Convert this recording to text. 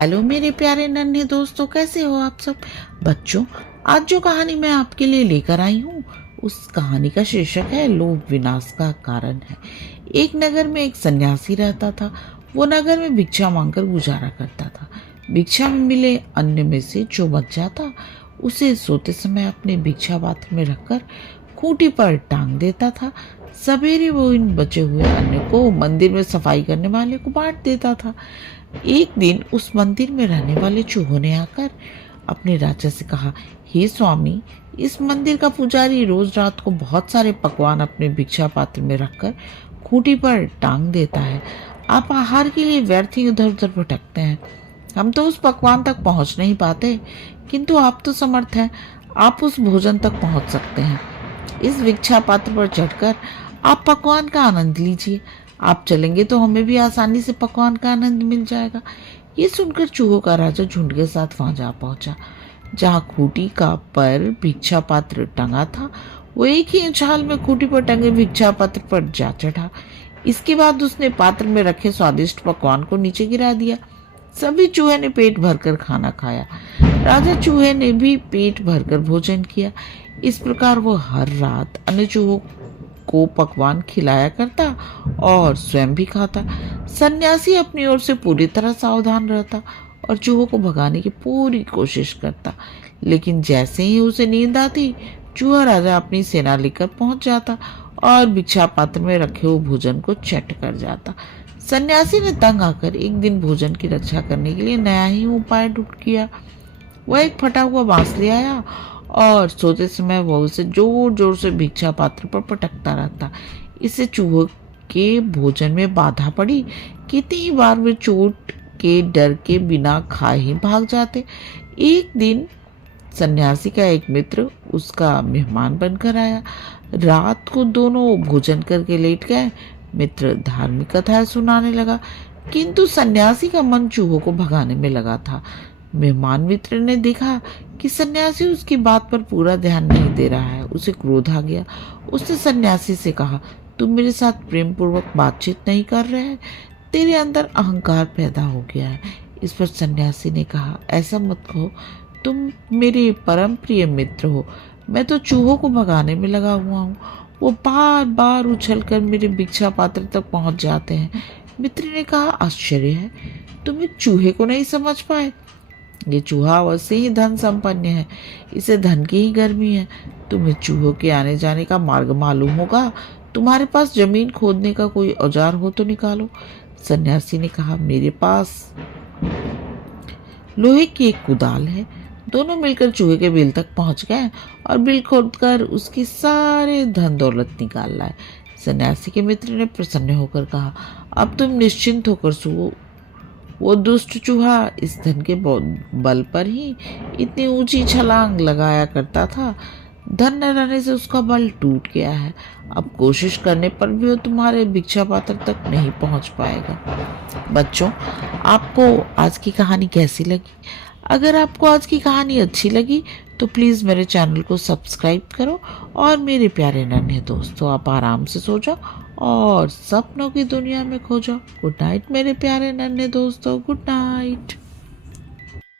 Hello मेरे प्यारे नन्हे दोस्तों, कैसे हो आप सब। बच्चों, आज जो कहानी मैं आपके लिए लेकर आई हूँ उस कहानी का शीर्षक है लोभ विनाश का कारण है। एक नगर में एक सन्यासी रहता था। वो नगर में भिक्षा मांगकर गुजारा करता था। भिक्षा में मिले अन्न में से जो बच जाता उसे सोते समय अपने भिक्षा पात्र में रखकर खूंटी पर टांग देता था। सवेरे वो इन बचे हुए अन्न को मंदिर में सफाई करने वाले को बांट देता था। एक दिन उस मंदिर में रहने वाले चूहों ने आकर अपने राजा से कहा, हे स्वामी, इस मंदिर का पुजारी रोज रात को बहुत सारे पकवान अपने भिक्षा पात्र में रखकर खूंटी पर टांग देता है। आप आहार के लिए व्यर्थ ही उधर उधर भटकते हैं। हम तो उस पकवान तक पहुंच नहीं पाते, किंतु आप तो समर्थ हैं, आप उस भोजन तक पहुंच सकते हैं। इस भिक्षा पात्र पर चढ़कर आप पकवान का आनंद लीजिए। आप चलेंगे तो हमें भी आसानी से पकवान का आनंद मिल जाएगा। ये सुनकर चूहों का राजा झुंड के साथ वहां जा पहुंचा। जहाँ खूंटी का पर भिक्षा पात्र टंगा था, वो एक ही उछाल में खूंटी पर टंगे भिक्षा पात्र पर जा चढ़ा। इसके बाद उसने पात्र में रखे स्वादिष्ट पकवान को नीचे गिरा दिया। सभी चूहे ने पेट भरकर खाना खाया। राजा चूहे ने भी पेट भरकर भोजन किया। इस प्रकार वो हर रात अन्य चूहों को पकवान खिलाया करता और स्वयं भी खाता। सन्यासी अपनी ओर से पूरी तरह सावधान रहता और चूहों को भगाने की पूरी कोशिश करता। लेकिन जैसे ही उसे नींद आती, चूहा राजा अपनी सेना लेकर पहुंच जाता और भिक्षा पात्र में रखे हुए भोजन को चट कर जाता। सन्यासी ने तंग आकर एक दिन भोजन की रक्षा करने के लिए नया ही उपाय ढूंढ किया। वह एक फटा हुआ बांस ले आया और सोते समय वह उसे जोर जोर से भिक्षा पात्र पर पटकता रहता। इससे चूहों के भोजन में बाधा पड़ी। कितनी बार वे चोट के डर के बिना खाए ही भाग जाते। एक दिन सन्यासी का एक मित्र उसका मेहमान बनकर आया। रात को दोनों भोजन करके लेट गए। मित्र धार्मिक कथाएं सुनाने लगा, किंतु सन्यासी का मन चूहों को भगाने में लगा था। मेहमान मित्र ने देखा कि सन्यासी उसकी बात पर पूरा ध्यान नहीं दे रहा है। उसे क्रोध आ गया। उसने सन्यासी से कहा, तुम मेरे साथ प्रेम पूर्वक बातचीत नहीं कर रहे हैं, तेरे अंदर अहंकार पैदा हो गया है। इस पर सन्यासी ने कहा, ऐसा मत कहो, तुम मेरे परम प्रिय मित्र हो। मैं तो चूहों को भगाने में लगा हुआ हूँ। वो बार बार उछलकर मेरे भिक्षा पात्र तक पहुंच जाते हैं। मित्र ने कहा, आश्चर्य है, तुम एक चूहे को नहीं समझ पाए। ये चूहा अवश्य ही धन संपन्न है, इसे धन की ही गर्मी है। तुम्हें चूहों के आने जाने का मार्ग मालूम होगा। तुम्हारे पास जमीन खोदने का कोई औजार हो तो निकालो। सन्यासी ने कहा, मेरे पास लोहे की एक कुदाल है। दोनों मिलकर चूहे के बिल तक पहुंच गए और बिल खोदकर उसकी सारे धन दौलत निकाल लाए। सन्यासी के मित्र ने प्रसन्न होकर कहा, अब तुम निश्चिंत होकर सो। वो दुष्ट चूहा इस धन के बल पर ही इतनी ऊंची छलांग लगाया करता था। धन न रहने से उसका बल टूट गया है। अब कोशिश करने पर भी वो तुम्हारे भिक्षा पात्र तक नहीं पहुंच पाएगा। बच्चों, आपको आज की कहानी कैसी लगी? अगर आपको आज की कहानी अच्छी लगी तो प्लीज़ मेरे चैनल को सब्सक्राइब करो और मेरे प्यारे नन्हे दोस्तों, आप आराम से सो जाओ और सपनों की दुनिया में खो जाओ। गुड नाइट मेरे प्यारे नन्हे दोस्तों, गुड नाइट।